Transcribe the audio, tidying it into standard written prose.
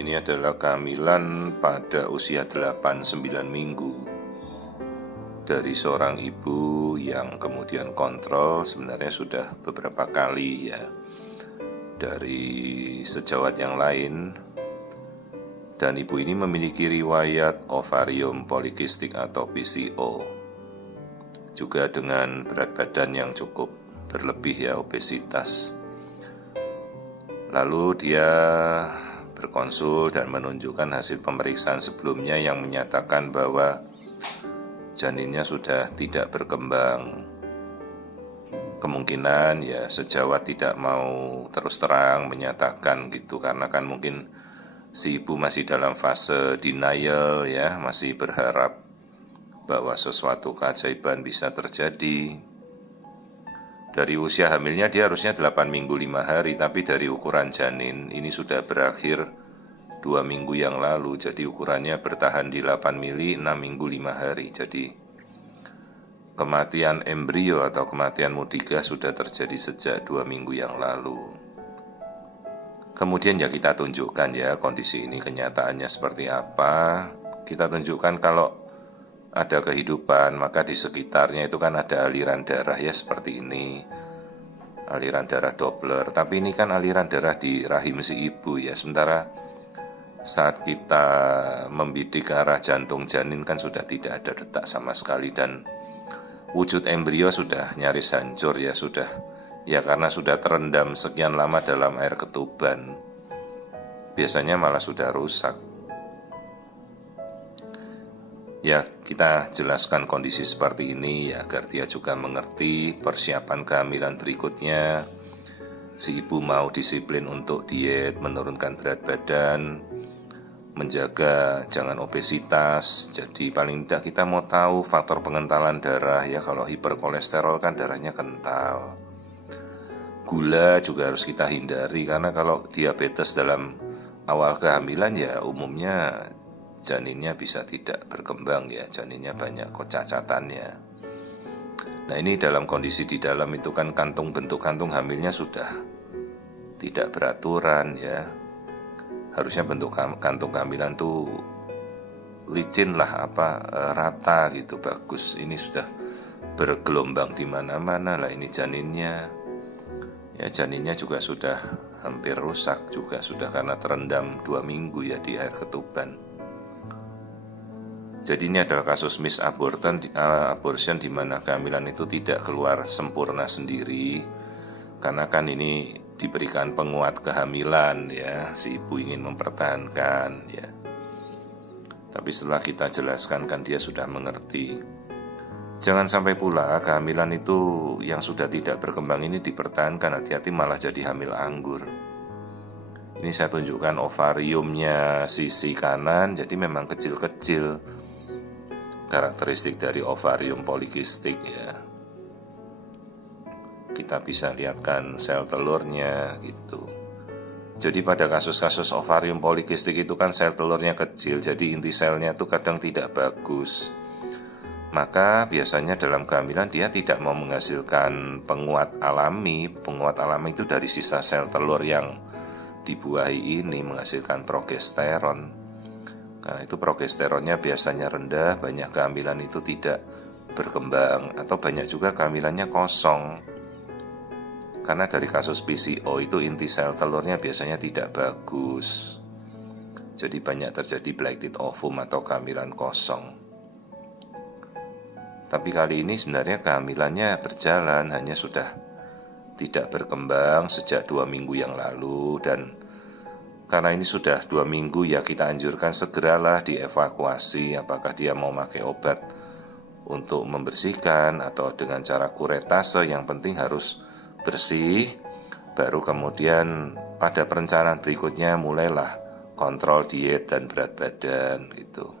Ini adalah kehamilan pada usia 8-9 minggu dari seorang ibu yang kemudian kontrol sebenarnya sudah beberapa kali ya dari sejawat yang lain. Dan ibu ini memiliki riwayat ovarium polikistik atau PCO, juga dengan berat badan yang cukup berlebih ya, obesitas. Lalu dia berkonsul dan menunjukkan hasil pemeriksaan sebelumnya yang menyatakan bahwa janinnya sudah tidak berkembang. Kemungkinan ya sejawat tidak mau terus terang menyatakan gitu, karena kan mungkin si ibu masih dalam fase denial ya, masih berharap bahwa sesuatu keajaiban bisa terjadi. Dari usia hamilnya dia harusnya 8 minggu 5 hari, tapi dari ukuran janin ini sudah berakhir 2 minggu yang lalu. Jadi ukurannya bertahan di 8 mili 6 minggu 5 hari. Jadi kematian embrio atau kematian mudiga sudah terjadi sejak 2 minggu yang lalu. Kemudian ya kita tunjukkan ya kondisi ini kenyataannya seperti apa. Kita tunjukkan kalau ada kehidupan, maka di sekitarnya itu kan ada aliran darah ya seperti ini, aliran darah Doppler. Tapi ini kan aliran darah di rahim si ibu ya. Sementara saat kita membidik ke arah jantung janin kan sudah tidak ada detak sama sekali, dan wujud embrio sudah nyaris hancur ya, sudah ya karena sudah terendam sekian lama dalam air ketuban. Biasanya malah sudah rusak. Ya, kita jelaskan kondisi seperti ini ya agar dia juga mengerti persiapan kehamilan berikutnya. Si ibu mau disiplin untuk diet, menurunkan berat badan, menjaga jangan obesitas. Jadi paling tidak kita mau tahu faktor pengentalan darah ya. Kalau hiperkolesterol kan darahnya kental. Gula juga harus kita hindari, karena kalau diabetes dalam awal kehamilan ya umumnya janinnya bisa tidak berkembang ya, janinnya banyak kecacatannya. Nah ini dalam kondisi di dalam itu kan bentuk kantung hamilnya sudah tidak beraturan ya. Harusnya bentuk kantung kehamilan tuh licin lah, rata gitu, bagus. Ini sudah bergelombang di mana-mana lah ini janinnya. Ya janinnya juga sudah hampir rusak juga, sudah karena terendam 2 minggu ya di air ketuban. Jadi ini adalah kasus abortion di mana kehamilan itu tidak keluar sempurna sendiri, karena kan ini diberikan penguat kehamilan ya, si ibu ingin mempertahankan ya. Tapi setelah kita jelaskan kan dia sudah mengerti. Jangan sampai pula kehamilan itu yang sudah tidak berkembang ini dipertahankan, hati-hati malah jadi hamil anggur. Ini saya tunjukkan ovariumnya sisi kanan, jadi memang kecil-kecil. Karakteristik dari ovarium polikistik ya. Kita bisa lihatkan sel telurnya gitu. Jadi pada kasus-kasus ovarium polikistik itu kan sel telurnya kecil, jadi inti selnya itu kadang tidak bagus. Maka biasanya dalam kehamilan dia tidak mau menghasilkan penguat alami. Penguat alami itu dari sisa sel telur yang dibuahi ini menghasilkan progesteron. Karena itu progesteronnya biasanya rendah, banyak kehamilan itu tidak berkembang, atau banyak juga kehamilannya kosong. Karena dari kasus PCO itu inti sel telurnya biasanya tidak bagus. Jadi banyak terjadi blighted ovum atau kehamilan kosong. Tapi kali ini sebenarnya kehamilannya berjalan, hanya sudah tidak berkembang sejak 2 minggu yang lalu. Dan karena ini sudah 2 minggu ya kita anjurkan segeralah dievakuasi, apakah dia mau pakai obat untuk membersihkan atau dengan cara kuretase. Yang penting harus bersih. Baru kemudian pada perencanaan berikutnya mulailah kontrol diet dan berat badan gitu.